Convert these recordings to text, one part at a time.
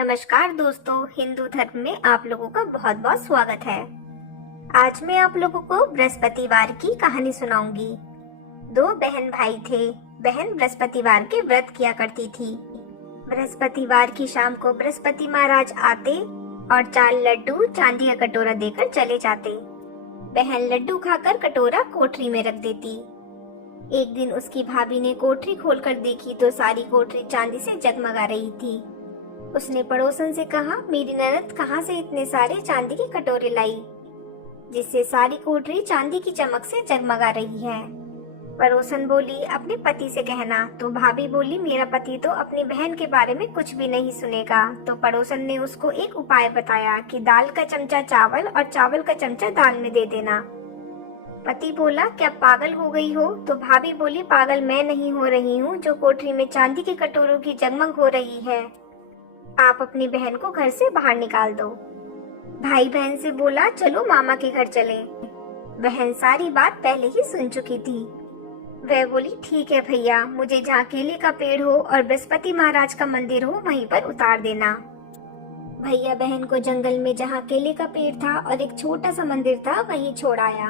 नमस्कार दोस्तों, हिंदू धर्म में आप लोगों का बहुत बहुत स्वागत है। आज मैं आप लोगों को बृहस्पतिवार की कहानी सुनाऊंगी। दो बहन भाई थे। बहन बृहस्पतिवार के व्रत किया करती थी। बृहस्पतिवार की शाम को बृहस्पति महाराज आते और 4 लड्डू चांदी का कटोरा देकर चले जाते। बहन लड्डू खाकर कटोरा कोठरी में रख देती। एक दिन उसकी भाभी ने कोठरी खोलकर देखी तो सारी कोठरी चांदी से जगमगा रही थी। उसने पड़ोसन से कहा, मेरी ननद कहाँ से इतने सारे चांदी के कटोरे लाई, जिससे सारी कोठरी चांदी की चमक से जगमगा रही है। पड़ोसन बोली, अपने पति से कहना। तो भाभी बोली, मेरा पति तो अपनी बहन के बारे में कुछ भी नहीं सुनेगा। तो पड़ोसन ने उसको एक उपाय बताया कि दाल का चमचा चावल और चावल का चमचा दाल में दे देना। पति बोला, क्या पागल हो गई हो? तो भाभी बोली, पागल मैं नहीं हो रही हूँ जो कोठरी में चांदी के कटोरों की जगमग हो रही है। आप अपनी बहन को घर से बाहर निकाल दो। भाई बहन से बोला, चलो मामा के घर चले। बहन सारी बात पहले ही सुन चुकी थी। वह बोली, ठीक है भैया, मुझे जहाँ केले का पेड़ हो और बृहस्पति महाराज का मंदिर हो वहीं पर उतार देना। भैया बहन को जंगल में जहाँ केले का पेड़ था और एक छोटा सा मंदिर था वहीं छोड़ आया।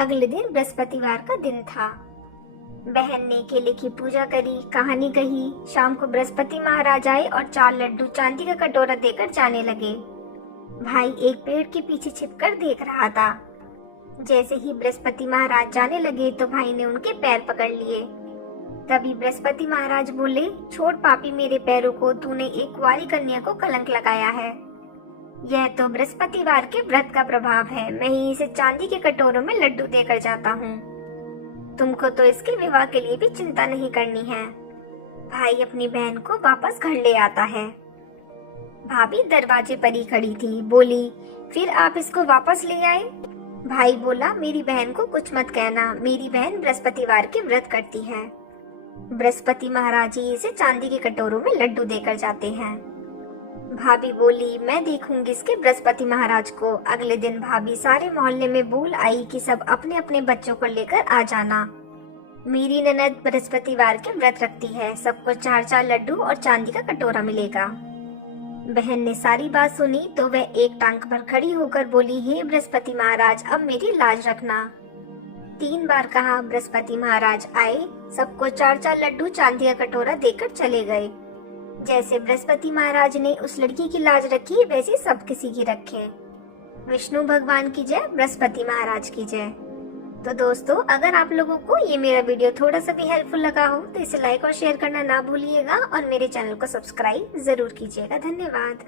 अगले दिन बृहस्पतिवार का दिन था। बहन ने केले की पूजा करी, कहानी कही। शाम को बृहस्पति महाराज आए और 4 लड्डू चांदी का कटोरा देकर जाने लगे। भाई एक पेड़ के पीछे छिपकर देख रहा था। जैसे ही बृहस्पति महाराज जाने लगे तो भाई ने उनके पैर पकड़ लिए। तभी बृहस्पति महाराज बोले, छोड़ पापी मेरे पैरों को, तूने एक कुंवारी कन्या को कलंक लगाया है। यह तो बृहस्पतिवार के व्रत का प्रभाव है। मैं ही इसे चांदी के कटोरों में लड्डू देकर जाता हूँ। तुमको तो इसके विवाह के लिए भी चिंता नहीं करनी है। भाई अपनी बहन को वापस घर ले आता है। भाभी दरवाजे पर ही खड़ी थी। बोली, फिर आप इसको वापस ले आए? भाई बोला, मेरी बहन को कुछ मत कहना, मेरी बहन बृहस्पतिवार के व्रत करती है। बृहस्पति महाराज ही इसे चांदी के कटोरों में लड्डू देकर जाते हैं। भाभी बोली, मैं देखूंगी इसके बृहस्पति महाराज को। अगले दिन भाभी सारे मोहल्ले में बोल आई कि सब अपने अपने बच्चों को लेकर आ जाना। मेरी ननद बृहस्पतिवार के व्रत रखती है, सबको 4-4 लड्डू और चांदी का कटोरा मिलेगा। बहन ने सारी बात सुनी तो वह एक टांग पर खड़ी होकर बोली, हे बृहस्पति महाराज, अब मेरी लाज रखना। 3 बार कहा। बृहस्पति महाराज आए, सबको 4-4 लड्डू चांदी का कटोरा देकर चले गए। जैसे बृहस्पति महाराज ने उस लड़की की लाज रखी, वैसे सब किसी की रखें। विष्णु भगवान की जय, बृहस्पति महाराज की जय। तो दोस्तों, अगर आप लोगों को ये मेरा वीडियो थोड़ा सा भी हेल्पफुल लगा हो तो इसे लाइक और शेयर करना ना भूलिएगा और मेरे चैनल को सब्सक्राइब जरूर कीजिएगा। धन्यवाद।